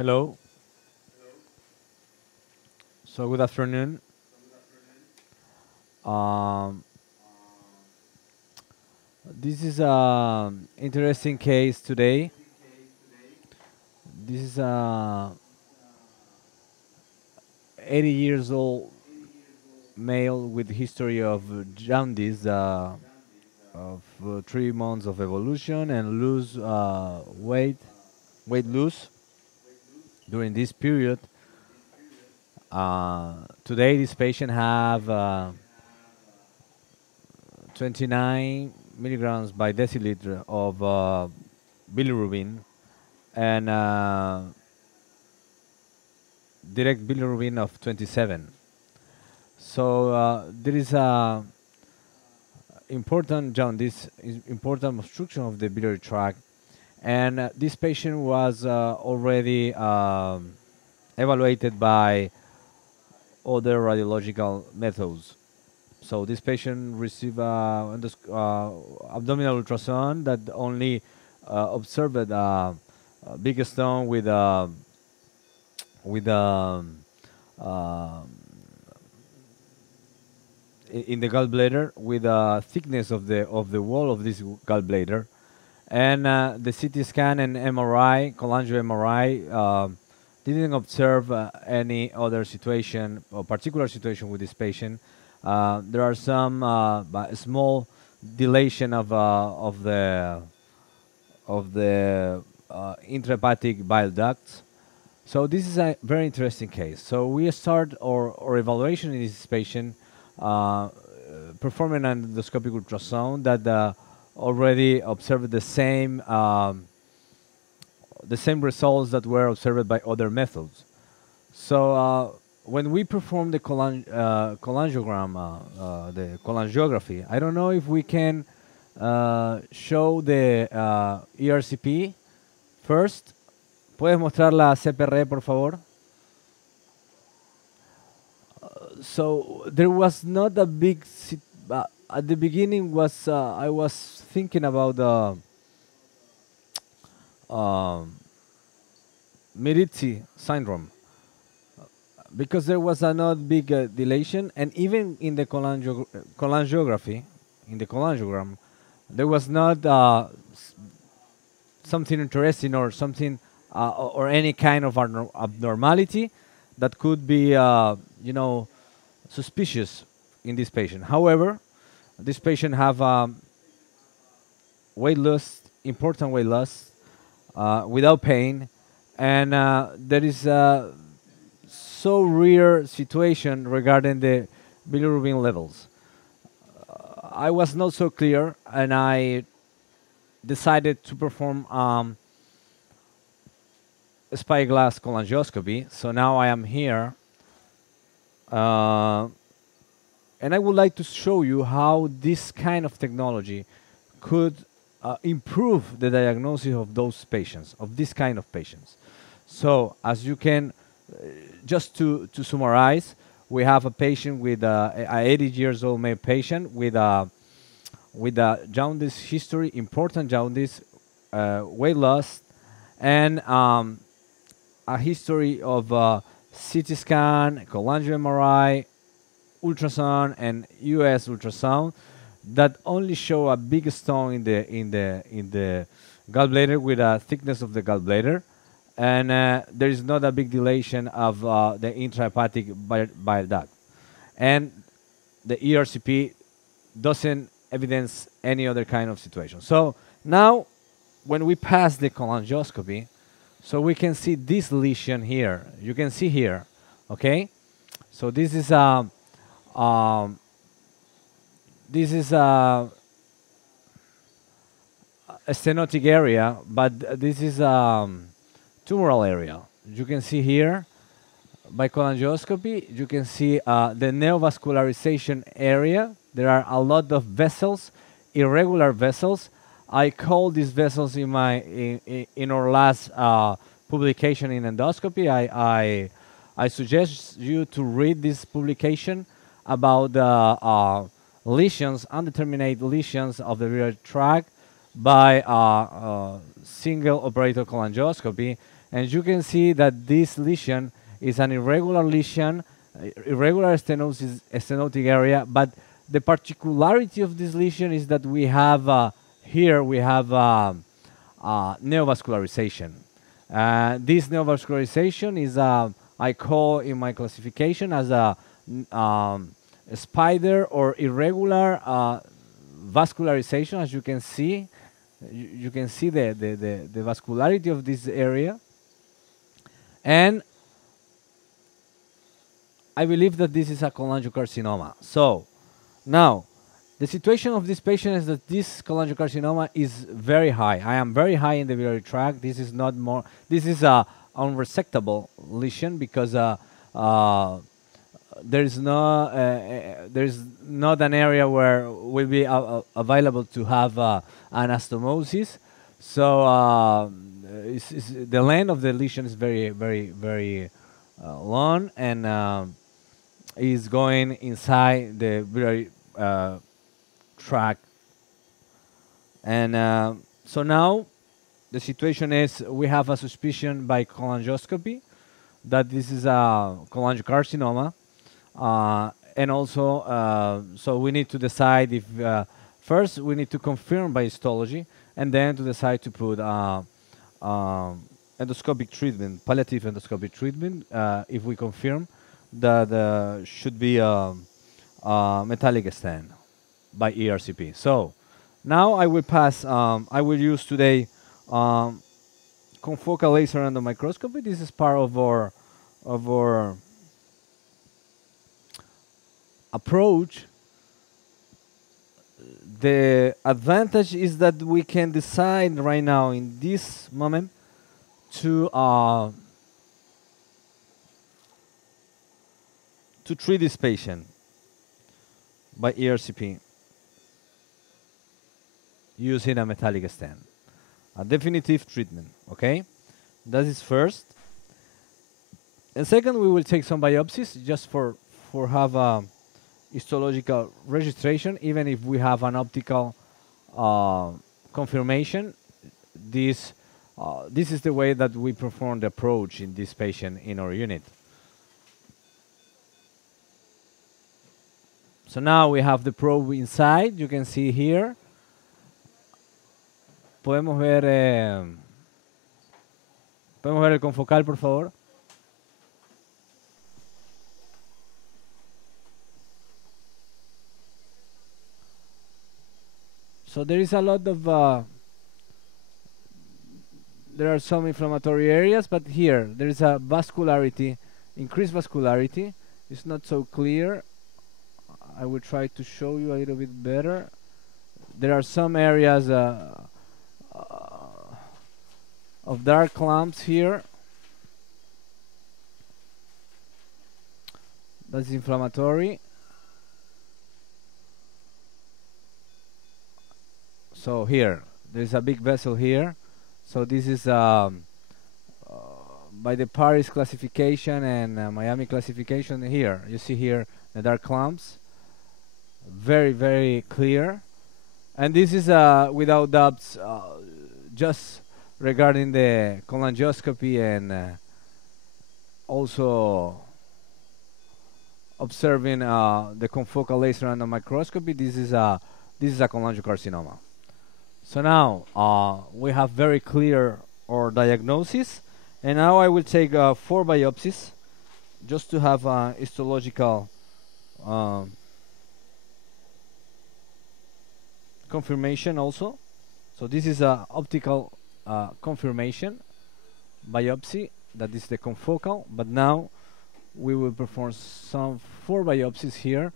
Hello. So good afternoon. Um, this is an interesting case today. This is a 80 years old male with history of jaundice, of 3 months of evolution and lose weight loss during this period. Today, this patient have 29 milligrams by deciliter of bilirubin and direct bilirubin of 27. So there is a important jaundice, important obstruction of the biliary tract, and this patient was already evaluated by other radiological methods. So this patient received abdominal ultrasound that only observed a big stone with in the gallbladder with a thickness of the wall of this gallbladder, and the CT scan and MRI, cholangio MRI, didn't observe any other situation or particular situation with this patient. There are some small dilation of the intrahepatic bile ducts. So this is a very interesting case. So we start our evaluation in this patient, performing an endoscopic ultrasound that already observed the same results that were observed by other methods. So when we perform the cholangiogram, the cholangiography, I don't know if we can show the ERCP first. ¿Puedes mostrar la CPR, por favor? So there was not a big at the beginning was I was thinking about the um, Medici syndrome because there was a not big dilation, and even in the cholangiography, in the cholangiogram, there was not something interesting or something or any kind of abnormality that could be suspicious in this patient. However, this patient have weight loss, important weight loss, without pain, and there is a so rare situation regarding the bilirubin levels. I was not so clear, and I decided to perform a spyglass cholangioscopy. So now I am here, uh, and I would like to show you how this kind of technology could improve the diagnosis of those patients, of this kind of patients. So as you can, just to summarize, we have a patient with a 80 years old male patient with a jaundice history, important jaundice, weight loss, and a history of CT scan, cholangio MRI, ultrasound, and US ultrasound that only show a big stone in the gallbladder with a thickness of the gallbladder, and there is not a big dilation of the intrahepatic bile duct, and the ERCP doesn't evidence any other kind of situation. So now, when we pass the cholangioscopy, so we can see this lesion here. You can see here, okay? So um, this is a stenotic area, but this is tumoral area. You can see here by cholangioscopy, you can see the neovascularization area. There are a lot of vessels, irregular vessels. I call these vessels in our last publication in endoscopy. I suggest you to read this publication about the lesions, undetermined lesions of the biliary tract by single operator cholangioscopy, And you can see that this lesion is an irregular lesion, irregular stenotic area, but the particularity of this lesion is that we have here we have neovascularization. This neovascularization is I call in my classification as a spider or irregular vascularization. As you can see, you can see the vascularity of this area, and I believe that this is a cholangiocarcinoma. So now, the situation of this patient is that this cholangiocarcinoma is very high. I am very high in the biliary tract. This is not more. This is a unresectable lesion because there's not an area where will be available to have anastomosis. So the length of the lesion is very long, and is going inside the biliary tract. And so now the situation is we have a suspicion by cholangioscopy that this is a cholangiocarcinoma. And also, so we need to decide if first we need to confirm by histology, and then to decide to put endoscopic treatment, palliative endoscopic treatment, if we confirm that should be a metallic stent by ERCP. So now I will pass. I will use today confocal laser endomicroscopy. This is part of our approach. The advantage is that we can decide right now in this moment to treat this patient by ERCP using a metallic stent, a definitive treatment. Okay, that is first. And second, we will take some biopsies just for have a histological registration, even if we have an optical confirmation. This is the way that we perform the approach in this patient in our unit. So now we have the probe inside. You can see here. Podemos ver el confocal, por favor. So there is a lot of there are some inflammatory areas, but here there is a vascularity, increased vascularity. It's not so clear. I will try to show you a little bit better. There are some areas of dark clumps here. That's inflammatory. So here, there's a big vessel here. So this is by the Paris classification and Miami classification. Here, you see here the dark clumps. Very clear. And this is without doubts just regarding the cholangioscopy and also observing the confocal laser under microscopy. This is a cholangiocarcinoma. So now we have very clear our diagnosis, and now I will take 4 biopsies just to have histological confirmation also. So this is a optical confirmation biopsy, that is the confocal, but now we will perform some 4 biopsies here.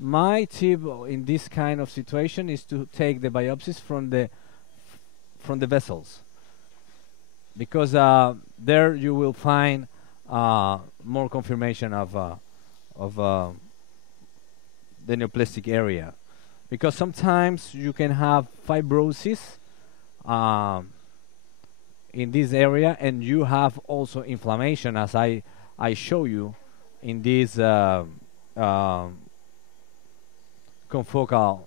My tip in this kind of situation is to take the biopsies from the vessels, because there you will find more confirmation of the neoplastic area, because sometimes you can have fibrosis in this area, and you have also inflammation, as I show you in this confocal,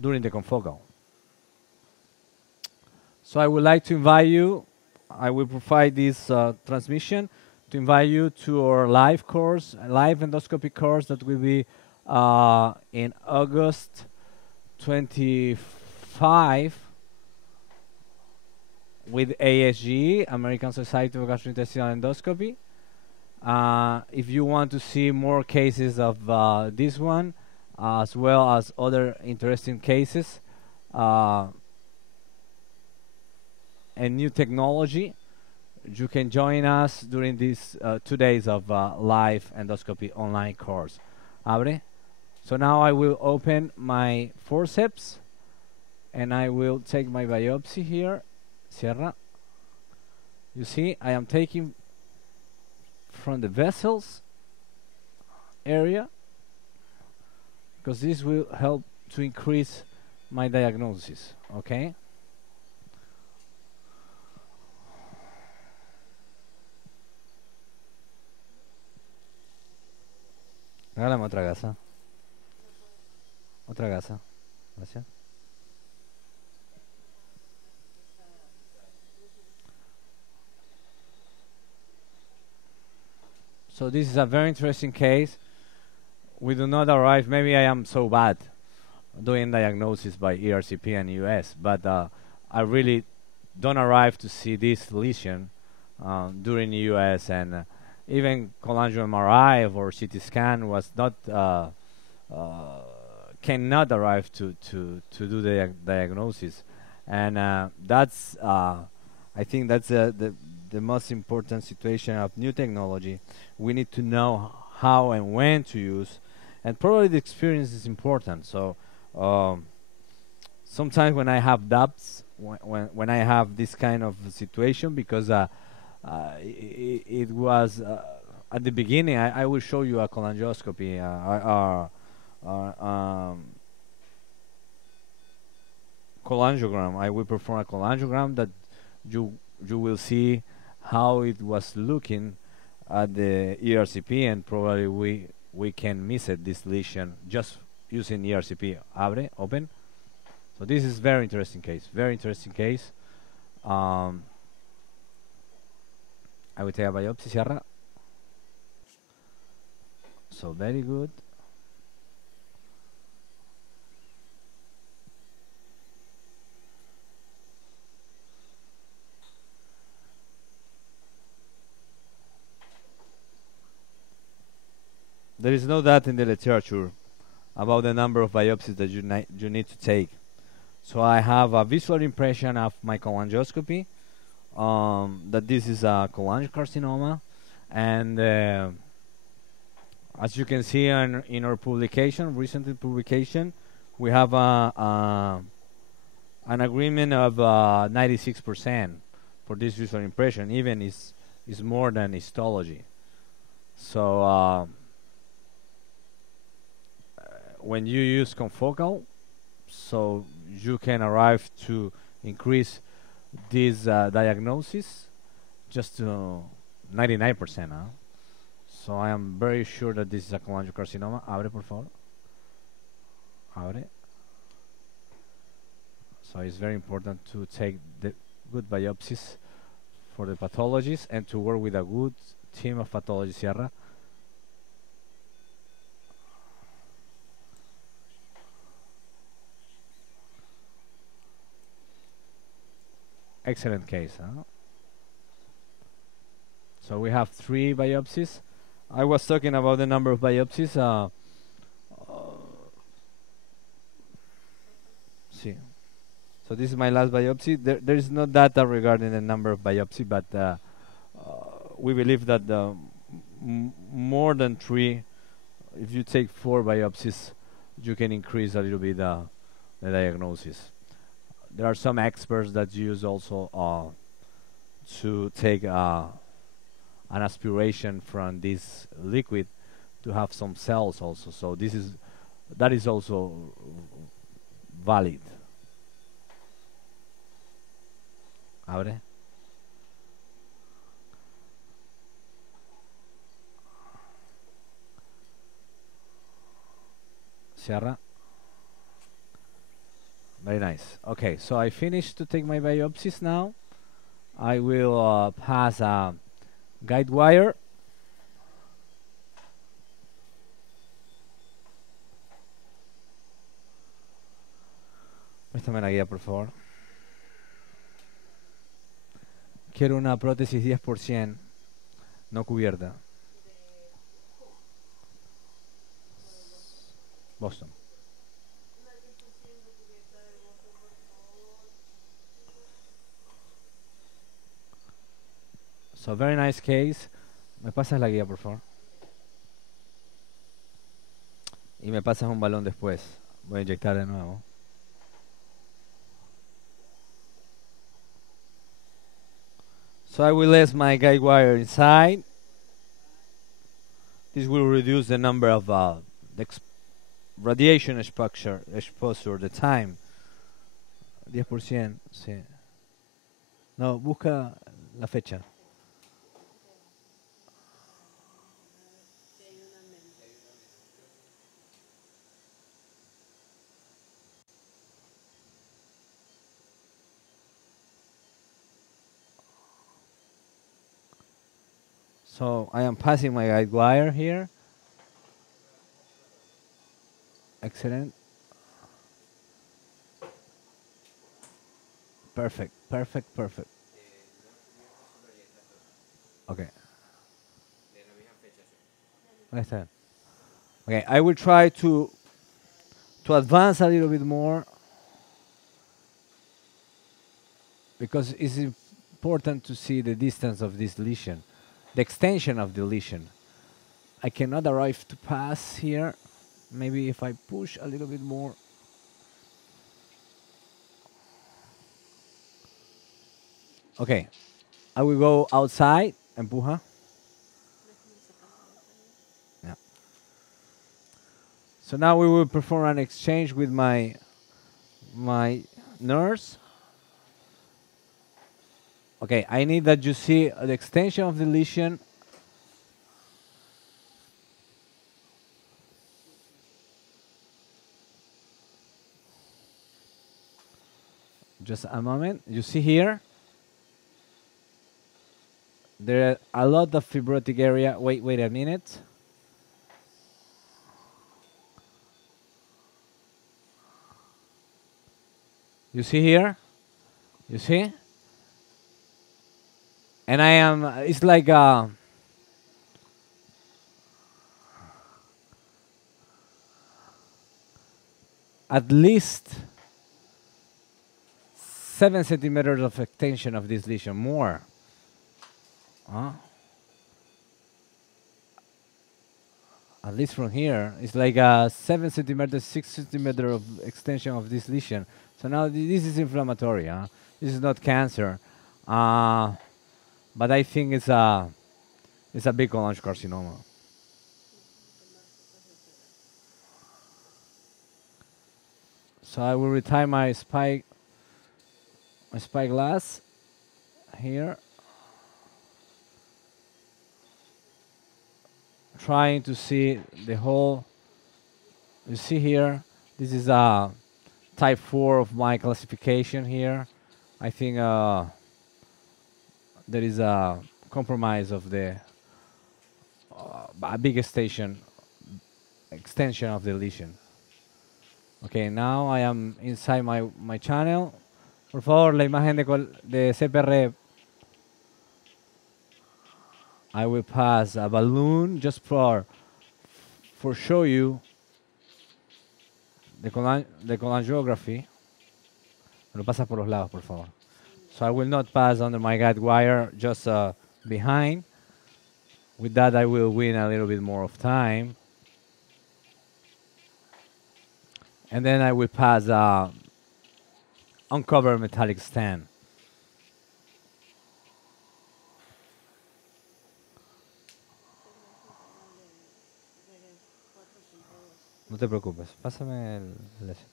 during the confocal. So I would like to invite you I will provide this transmission to invite you to our live course, a live endoscopy course that will be in August 25 with ASG, American Society of Gastrointestinal Endoscopy. If you want to see more cases of this one, as well as other interesting cases and new technology, you can join us during these 2 days of live endoscopy online course. Abre. So now I will open my forceps and I will take my biopsy here. Cierra. You see, I am taking from the vessels area because this will help to increase my diagnosis. Okay. Regálame otra gasa. Otra gasa. Gracias. So this is a very interesting case. We do not arrive, maybe I am so bad doing diagnosis by ERCP and US, but I really don't arrive to see this lesion during US, and even cholangio MRI or CT scan was not cannot arrive to do the diagnosis, and that's I think that's the most important situation of new technology. We need to know how and when to use, and probably the experience is important. So sometimes when I have doubts, when I have this kind of situation, because it was at the beginning, I will show you a cholangioscopy, cholangiogram. I will perform a cholangiogram that you will see how it was looking at the ERCP, and probably we can miss it, this lesion, just using ERCP. Abre, open. So this is very interesting case. Very interesting case. I will take a biopsy, Sierra. So very good. There is no data in the literature about the number of biopsies that you need to take. So I have a visual impression of my cholangioscopy, that this is a cholangiocarcinoma, and as you can see in our publication, recent publication, we have an agreement of 96% for this visual impression. Even is more than histology. So when you use confocal, so you can arrive to increase this diagnosis just to 99%. So I am very sure that this is a cholangiocarcinoma. Abre, por favor. Abre. So it's very important to take the good biopsies for the pathologists and to work with a good team of pathologists. Sierra. Excellent case. So we have 3 biopsies. I was talking about the number of biopsies. See. So this is my last biopsy. There is no data regarding the number of biopsy, but we believe that more than 3, if you take 4 biopsies, you can increase a little bit the diagnosis. There are some experts that use also to take an aspiration from this liquid to have some cells also. So that is also valid. Abre. Sierra. Very nice. Okay, so I finished to take my biopsies now. I will pass a guide wire. Préstame la guía, por favor. Quiero una prótesis 10%, no cubierta. Boston. So, very nice case. Me pasas la guía, por favor. Y me pasas un balón después. Voy a inyectar de nuevo. So I will let my guide wire inside. This will reduce the number of the radiation exposure, the time. 10%, sí. No, busca la fecha. So I am passing my guide wire here. Excellent. Perfect, perfect, perfect. Okay. Ahí está. Okay, I will try to advance a little bit more because it's important to see the distance of this lesion, the extension of the lesion. I cannot arrive to pass here. Maybe if I push a little bit more. Okay, I will go outside. Empuja. Yeah. So now we will perform an exchange with my nurse. Okay, I need that you see the extension of the lesion. Just a moment. You see here? There are a lot of fibrotic area. Wait a minute. You see here? You see? And I am, it's like at least 7 centimeters of extension of this lesion, more. At least from here, it's like 7 centimeters, 6 centimeter of extension of this lesion. So now this is inflammatory. This is not cancer, but I think it's a big cholangiocarcinoma. So I will retire my spyglass here, trying to see the whole. You see here, this is a type 4 of my classification here. I think there is a compromise of the a big extension of the lesion. Okay, now I am inside my channel. Por favor, la imagen de CPR. I will pass a balloon just for show you the cholangiography. Me lo pasas por los lados, por favor. So I will not pass under my guide wire, just behind. With that, I will win a little bit more of time. And then I will pass uncover metallic stand. No te preocupes, pásame el ese.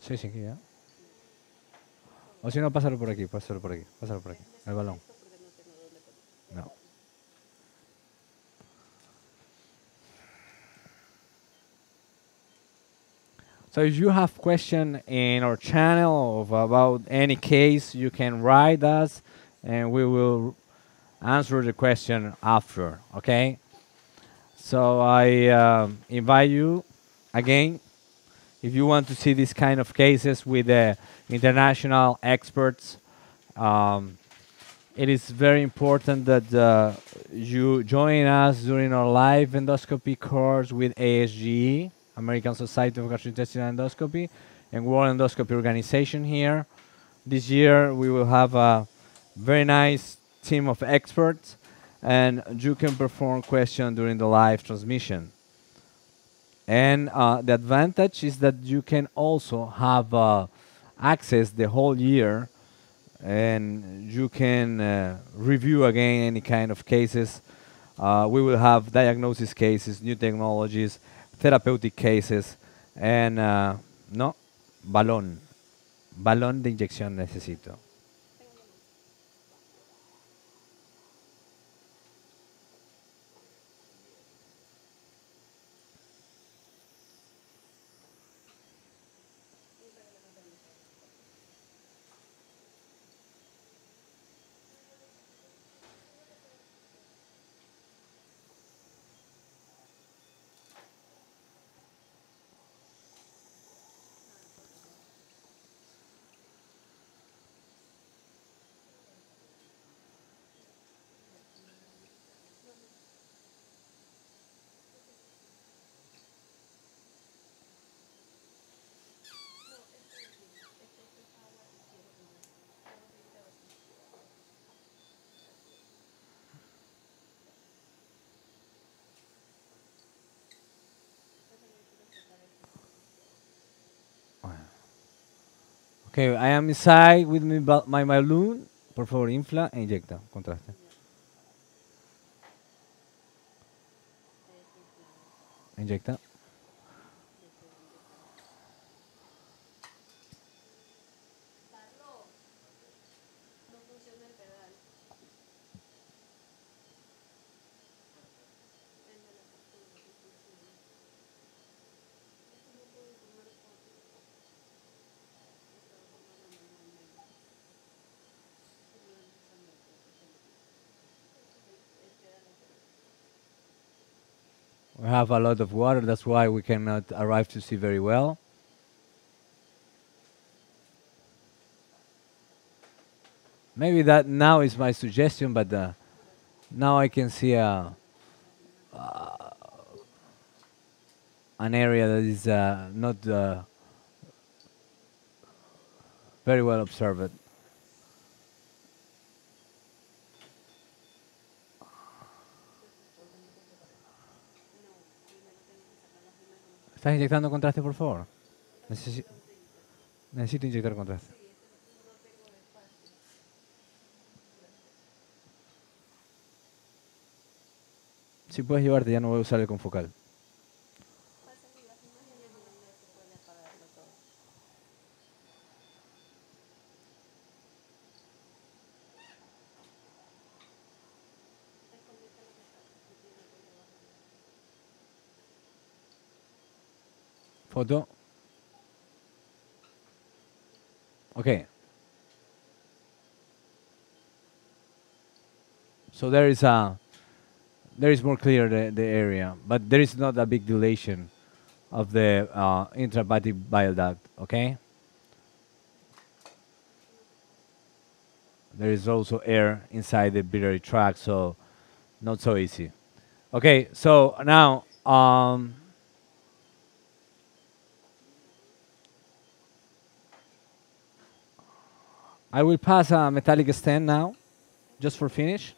Sí, sí, aquí, ¿eh? O si no, pásalo por aquí, el balón. No. So if you have question in our channel of about any case, you can write us, and we will answer the question after. Okay. So I invite you again, if you want to see these kind of cases with international experts. Um, it is very important that you join us during our live endoscopy course with ASGE, American Society of Gastrointestinal Endoscopy, and World Endoscopy Organization here. This year we will have a very nice team of experts, and you can perform questions during the live transmission. And the advantage is that you can also have access the whole year, and you can review again any kind of cases. We will have diagnosis cases, new technologies, therapeutic cases, and no, balón. Balón de inyección necesito. Okay, I am inside with my balloon. Por favor, infla e inyecta. Contraste. Inyecta. We have a lot of water, that's why we cannot arrive to see very well. Maybe that now is my suggestion, but now I can see an area that is not very well observed. ¿Estás inyectando contraste, por favor? Necesi- necesito inyectar contraste. Si puedes llevarte, ya no voy a usar el confocal. Foto. Okay. So there is more clear the area, but there is not a big dilation of the intrahepatic bile duct. Okay. There is also air inside the biliary tract, so not so easy. Okay, so now I will pass a metallic stent now, just for finish.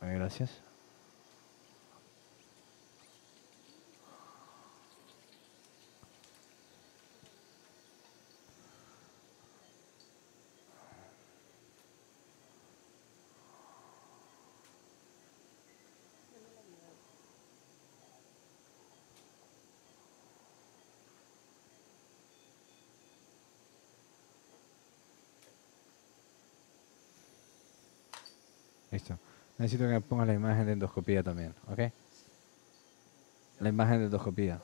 Gracias. Listo. Necesito que me pongas la imagen de endoscopía también, ¿ok? La imagen de endoscopía.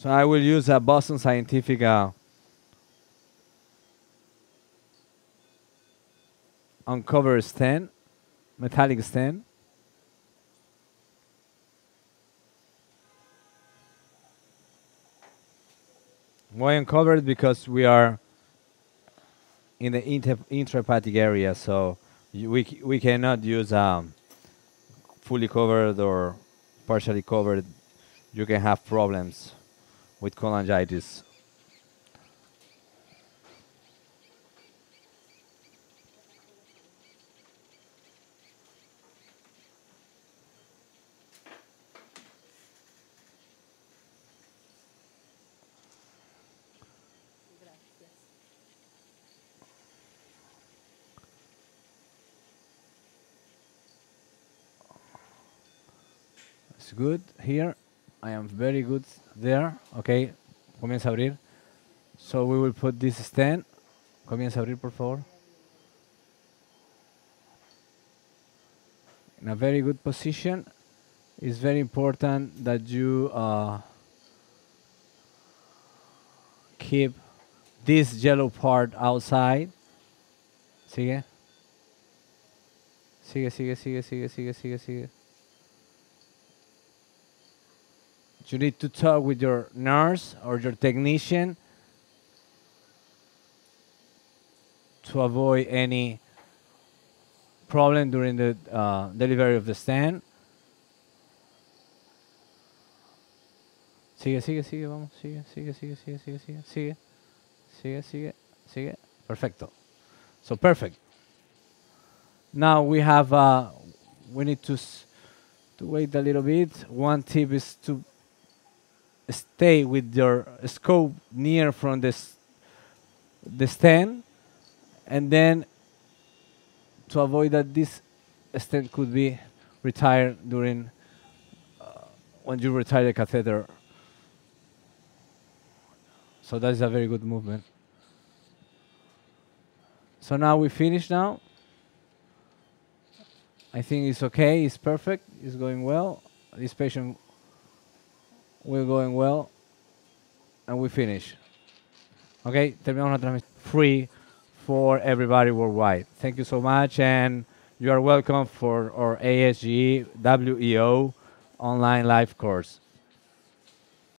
So I will use a Boston Scientific uncover stand, metallic stand. Why uncovered? Because we are in the intrahepatic area, so we cannot use fully covered or partially covered. You can have problems with cholangitis. It's good here. I am very good there. Okay, comienza a abrir. So we will put this stand. Comienza a abrir, por favor. In a very good position. It's very important that you keep this yellow part outside. Sigue. Sigue, sigue, sigue, sigue, sigue, sigue, sigue. You need to talk with your nurse or your technician to avoid any problem during the delivery of the stand. Sigue, sigue, sigue, vamos, sigue, sigue, sigue, sigue, sigue, sigue, sigue, sigue, sigue, sigue. Perfecto. So perfect. Now we have, we need to wait a little bit. One tip is to stay with your scope near from the stand, and then to avoid that this stand could be retired during when you retire the catheter. So that is a very good movement. So now we finish now. I think it's okay, it's perfect, it's going well. This patient will going well, and we finish. Okay, terminamos la transmisión free for everybody worldwide. Thank you so much, and you are welcome for our ASGE WEO online live course.